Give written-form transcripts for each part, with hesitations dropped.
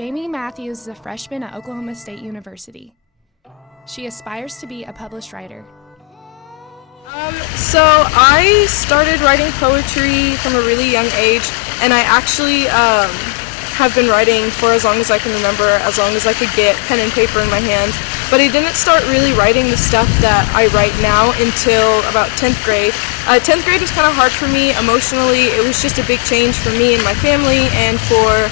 Jamie Matthews is a freshman at Oklahoma State University. She aspires to be a published writer. So I started writing poetry from a really young age, and I actually have been writing for as long as I can remember, as long as I could get pen and paper in my hands. But I didn't start really writing the stuff that I write now until about 10th grade. 10th grade was kind of hard for me emotionally. It was just a big change for me and my family, and for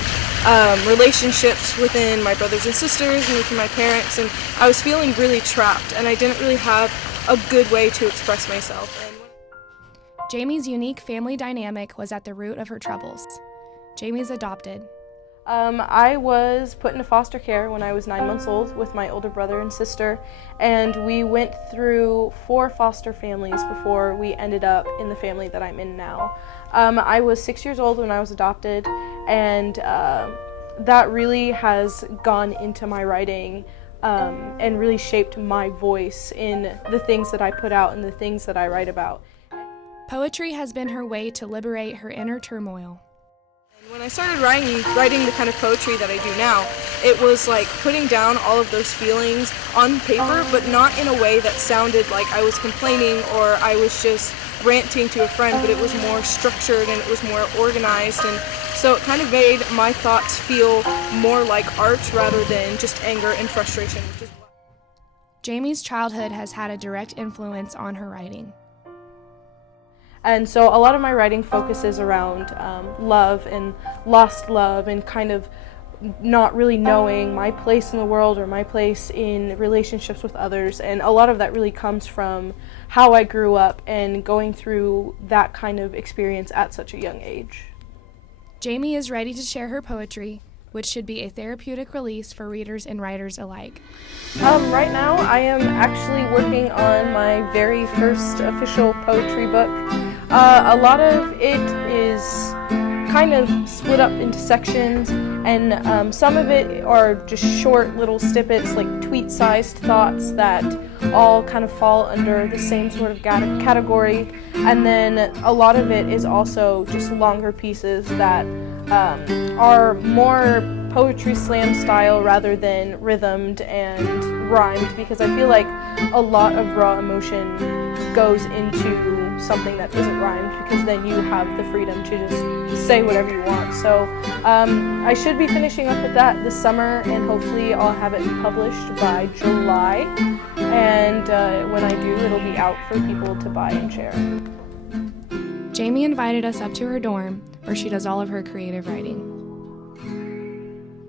relationships within my brothers and sisters and with my parents, and I was feeling really trapped, and I didn't really have a good way to express myself. Jamie's unique family dynamic was at the root of her troubles. Jamie's adopted. I was put into foster care when I was 9 months old with my older brother and sister, and we went through 4 foster families before we ended up in the family that I'm in now. I was 6 years old when I was adopted, and that really has gone into my writing and really shaped my voice in the things that I put out and the things that I write about. Poetry has been her way to liberate her inner turmoil. When I started writing the kind of poetry that I do now, it was like putting down all of those feelings on paper, but not in a way that sounded like I was complaining or I was just ranting to a friend, but it was more structured and it was more organized, and so it kind of made my thoughts feel more like art rather than just anger and frustration. Jamie's childhood has had a direct influence on her writing. And so a lot of my writing focuses around love and lost love and kind of not really knowing my place in the world or my place in relationships with others. And a lot of that really comes from how I grew up and going through that kind of experience at such a young age. Jamie is ready to share her poetry, which should be a therapeutic release for readers and writers alike. Right now I am actually working on my very first official poetry book. A lot of it is kind of split up into sections, and some of it are just short little snippets, like tweet-sized thoughts that all kind of fall under the same sort of category, and then a lot of it is also just longer pieces that are more poetry slam style rather than rhythmed and rhymed, because I feel like a lot of raw emotion goes into something that isn't rhymed, because then you have the freedom to just say whatever you want. So I should be finishing up with that this summer, and hopefully I'll have it published by July, and when I do, it'll be out for people to buy and share. Jamie invited us up to her dorm, where she does all of her creative writing.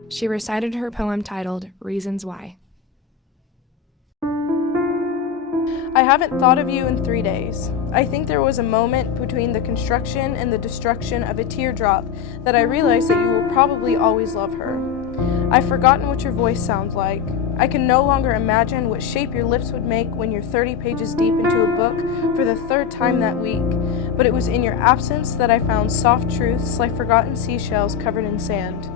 She recited her poem titled Reasons Why. I haven't thought of you in 3 days. I think there was a moment between the construction and the destruction of a teardrop that I realized that you will probably always love her. I've forgotten what your voice sounds like. I can no longer imagine what shape your lips would make when you're 30 pages deep into a book for the 3rd time that week, but it was in your absence that I found soft truths like forgotten seashells covered in sand.